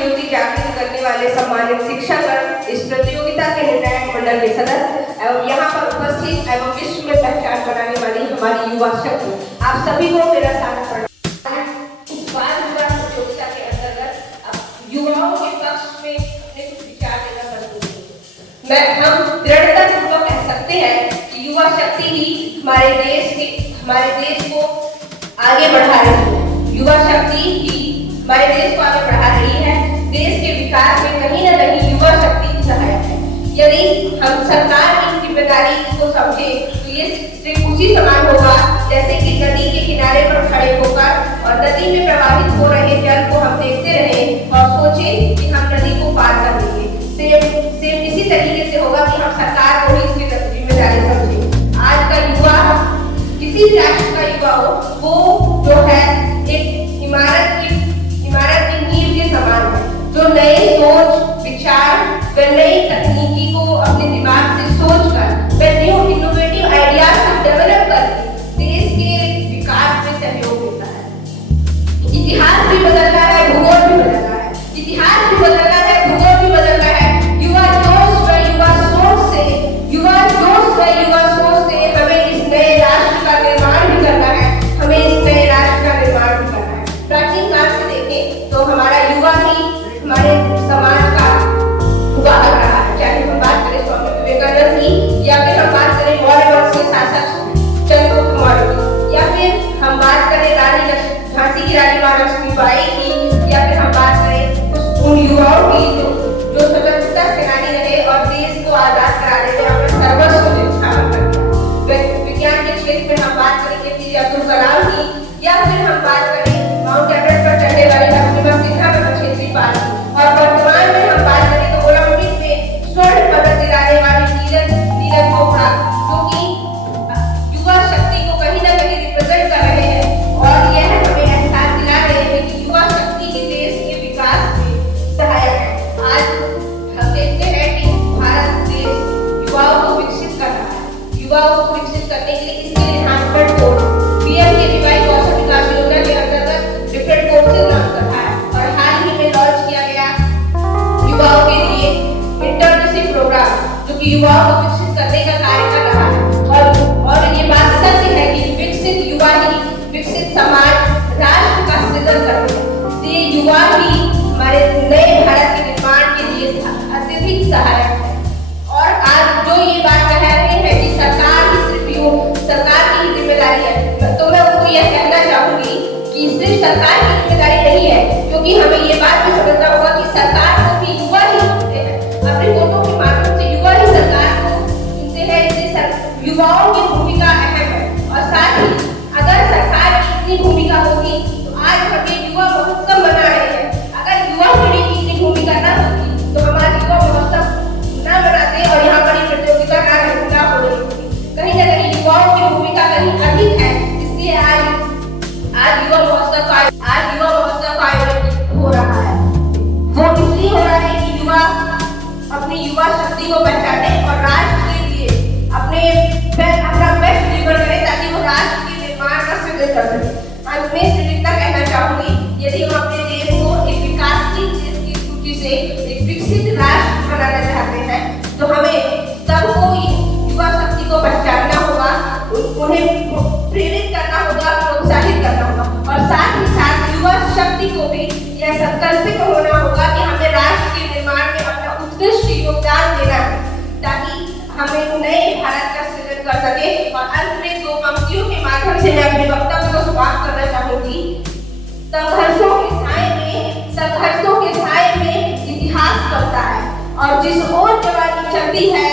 ज्योति जागृत करने वाले सम्मानित शिक्षकगण, इस प्रतियोगिता के निर्णायक मंडल के सदस्य एवं यहाँ पर उपस्थित एवं विश्व में पहचान बनाने वाली हमारी युवा शक्ति, आप सभी को मेरा सादर प्रणाम। इस बाल विवाह प्रतियोगिता के अंतर्गत युवाओं के पक्ष में अपने कुछ विचार देना पड़ता है। हम दृढ़ता पूर्वक कह सकते हैं कि युवा शक्ति ही हमारे देश को आगे बढ़ा रही है। युवा शक्ति ही हमारे देश को आगे बढ़ा रही है। देश के विकास में कहीं न कहीं युवा शक्ति की सहायता है। यदि हम सरकार की जिम्मेदारी को समझे तो ये सिर्फ उसी समान होगा जैसे कि नदी के किनारे पर खड़े होकर और नदी में प्रवाहित हो रहे जल को हम देखते रहे और सोचे कि हम नदी को पार कर लेंगे। सेम इसी तरीके से होगा कि हम सरकार को ही इसकी जिम्मेदारी समझें। आज का युवा, किसी भी राष्ट्र का युवा हो, वो जो है एक इमारत की नींव के समान है, जो नए सोच विचार व नई तकनीकी को अपने दिमाग से सोचकर व न्यू इनोवेटिव आइडियाज को डेवलप करके देश के विकास में सहयोग देता है। इतिहास भी बदल रहा है, भूगोल भी बदल रहा है। इतिहास भी बदल रहा है, भूगोल भी बदल रहा है। युवा जोश व युवा सोच से हमें इस नए राष्ट्र का निर्माण भी करना है। हमें इस नए राष्ट्र का निर्माण भी करना है। प्राचीन काल से देखें तो हमारा युवा ही हमारे समाज का उदाहरण रहा है। चाहे हम बात करें स्वामी विवेकानंद की, या फिर हम बात करें मौर्य वंश के शासक चंद्रगुप्त मौर्य की, या फिर हम बात करें झांसी की रानी लक्ष्मीबाई की, या फिर हम बात करें उन युवाओं की जो स्वतंत्रता सेनानी रहे और देश को आजाद कराने में अपना सर्वस्व न्यौछावर कर दिया। विज्ञान के क्षेत्र में हम बात करें APJ अब्दुल कलाम की, या फिर हम बात करें माउंट एवरेस्ट पर चढ़ने वाली लक्ष्मीबाई सिन्हा बघेल पाल की, और वर्तमान में हम बात करें तो ओलंपिक में स्वर्ण पदक दिलाने वाली नीरज चोपड़ा, जो कि युवा शक्ति को कहीं न कहीं रिप्रेजेंट कर रहे हैं। और यह हमें एहसास दिला रहे हैं कि युवा शक्ति ही देश के विकास में सहायक है। आज हम देखते हैं कि भारत देश युवाओं को विकसित कर रहा है। युवाओं को विकसित करने के लिए इसके एनहांसमेंट कोर्स PM-KVY कौशल विकास योजना के अंतर्गत डिफरेंट कोर्सेज लॉन्च कर रहा है। और हाल ही में लॉन्च किया गया युवाओं के लिए इंटर्नशिप प्रोग्राम, जो कि युवाओं को विकसित करने का कार्य कर रहा है। और ये बात सत्य है कि विकसित युवा ही विकसित समाज राष्ट्र का सृजन करते हैं। इसलिए युवा ही हमारे नए भारत के निर्माण के लिए अत्यधिक सहायक है। और आज जो ये बात कह रहे हैं कि सरकार की ही जिम्मेदारी है, तो मैं उनको यह कहना चाहूंगी कि सिर्फ सरकार की जिम्मेदारी नहीं है, क्योंकि हमें ये बात भी समझना होगा कि सरकार को भी युवा ही चुनते हैं। अपने वोटों के माध्यम से युवा ही सरकार को चुनते हैं। इसलिए युवाओं की भूमिका अहम है। और साथ ही अगर सरकार की इतनी भूमिका होती तो आज हम ये युवा महोत्सव मना रहे हैं। अगर युवा पीढ़ी की इतनी भूमिका न होती तो हमारे युवा महोत्सव न मनाते और यहाँ पर प्रतियोगिता ना हो रही होती। कहीं न कहीं युवाओं की भूमिका कहीं अधिक है। इसलिए आज युवा महोत्सव का आयोजन हो रहा है। वो इसलिए हो रहा है कि युवा अपनी युवा शक्ति को पहचाने और राष्ट्र के लिए अपना बेस्ट डिलीवर करे, ताकि वो राष्ट्र के निर्माण का सृजन कर सके। अंत में सिर्फ इतना कहना चाहूंगी, यदि हम अपने देश को एक विकासशील देश की सूची से एक विकसित राष्ट्र बनाना चाहते हैं तो हमें सबको युवा शक्ति को पहचानना होगा, उन्हें प्रेरित करना होगा, प्रोत्साहित करना होगा। और साथ ही साथ युवा शक्ति को भी यह संकल्पित होना होगा कि हमें राष्ट्र के निर्माण में अपना उत्कृष्ट योगदान देना है, ताकि हम एक नए भारत का सृजन कर सके। और अंत में दो पंक्तियों के माध्यम से मैं अपने वक्तव्य को समाप्त करना चाहूंगी। संघर्षों के साए में इतिहास बनता है, और जिस ओर जवानी चलती है